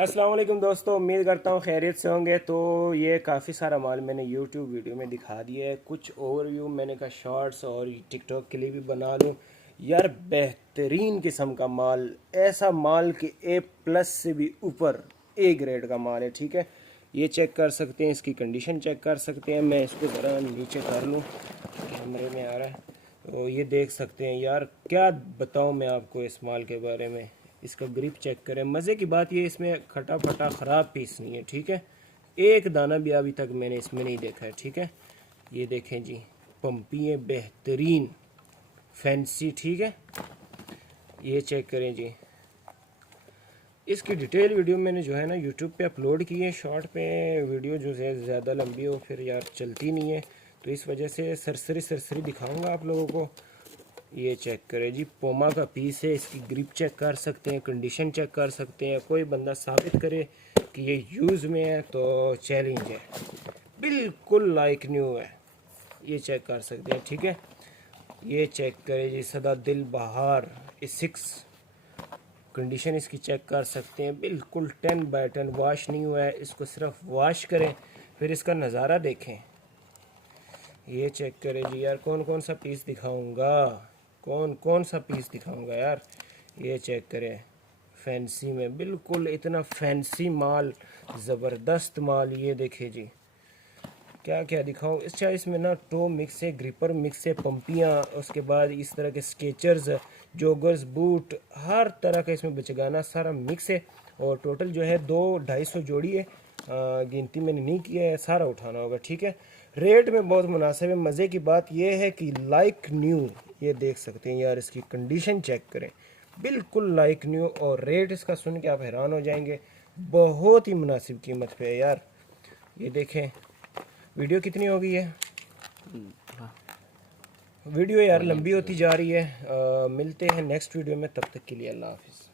अस्सलाम वालेकुम दोस्तों, उम्मीद करता हूँ खैरियत से होंगे। तो ये काफ़ी सारा माल मैंने यूट्यूब वीडियो में दिखा दिया है। कुछ ओवरव्यू मैंने कहा शॉर्ट्स और टिकटॉक के लिए भी बना लूँ। यार बेहतरीन किस्म का माल, ऐसा माल कि A+ से भी ऊपर A ग्रेड का माल है। ठीक है, ये चेक कर सकते हैं, इसकी कंडीशन चेक कर सकते हैं। मैं इसको ज़रा नीचे कर लूँ, कैमरे में आ रहा है तो ये देख सकते हैं। यार क्या बताऊँ मैं आपको इस माल के बारे में। इसका ग्रिप चेक करें। मज़े की बात ये इसमें खटा फटा ख़राब पीस नहीं है। ठीक है, एक दाना भी अभी तक मैंने इसमें नहीं देखा है। ठीक है, ये देखें जी, पंपी है बेहतरीन फैंसी। ठीक है, ये चेक करें जी। इसकी डिटेल वीडियो मैंने जो है ना यूट्यूब पे अपलोड की है। शॉर्ट पे वीडियो जो है ज़्यादा लंबी हो फिर यार चलती नहीं है, तो इस वजह से सरसरी सरसरी दिखाऊंगा आप लोगों को। ये चेक करें जी, पोमा का पीस है। इसकी ग्रिप चेक कर सकते हैं, कंडीशन चेक कर सकते हैं। कोई बंदा साबित करे कि ये यूज़ में है तो चैलेंज है, बिल्कुल लाइक न्यू है। ये चेक कर सकते हैं। ठीक है, ये चेक करें जी, सदा दिल बहार A6 कंडीशन इसकी चेक कर सकते हैं। बिल्कुल 10/10 वाश नहीं हुआ है। इसको सिर्फ वाश करें फिर इसका नज़ारा देखें। ये चेक करें जी। यार कौन कौन सा पीस दिखाऊंगा, कौन कौन सा पीस दिखाऊंगा यार। ये चेक करें, फैंसी में बिल्कुल इतना फैंसी माल, ज़बरदस्त माल। ये देखे जी, क्या क्या दिखाऊं। अच्छा, इसमें ना टो मिक्स है, ग्रिपर मिक्स है, पंपियाँ, उसके बाद इस तरह के स्केचर्स, जॉगर्स, बूट, हर तरह का इसमें बचगाना सारा मिक्स है। और टोटल जो है 200-250 जोड़ी है। गिनती मैंने नहीं किया है, सारा उठाना होगा। ठीक है, रेट में बहुत मुनासिब है। मज़े की बात यह है कि लाइक न्यू, ये देख सकते हैं यार। इसकी कंडीशन चेक करें, बिल्कुल लाइक न्यू। और रेट इसका सुन के आप हैरान हो जाएंगे, बहुत ही मुनासिब कीमत पे है यार। ये देखें। वीडियो कितनी हो गई है? वीडियो यार लंबी होती जा रही है। मिलते हैं नेक्स्ट वीडियो में, तब तक के लिए अल्लाह हाफिज़।